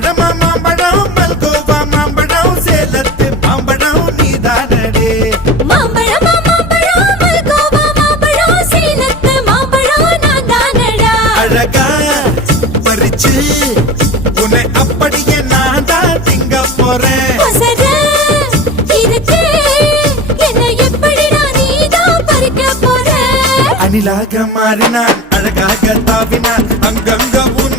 மாம்பழமா மாம்பழம் மல்கோவா மாம்பழம் சேலத்து மாம்பழம் நீதானடே. மாம்பழமா மாம்பழம் மல்கோவா மாம்பழம் சேலத்து மாம்பழம் நான் தானடா. அழகா பறிச்சு உன்னை அப்படியே நான் தான் திங்க போறேன். ஒசர இருக்கு என்ன எப்படிடா நீதான் பறிக்க போற. அணிலாக மாறினான் அழகாக தாவினான் அங்கங்க உன்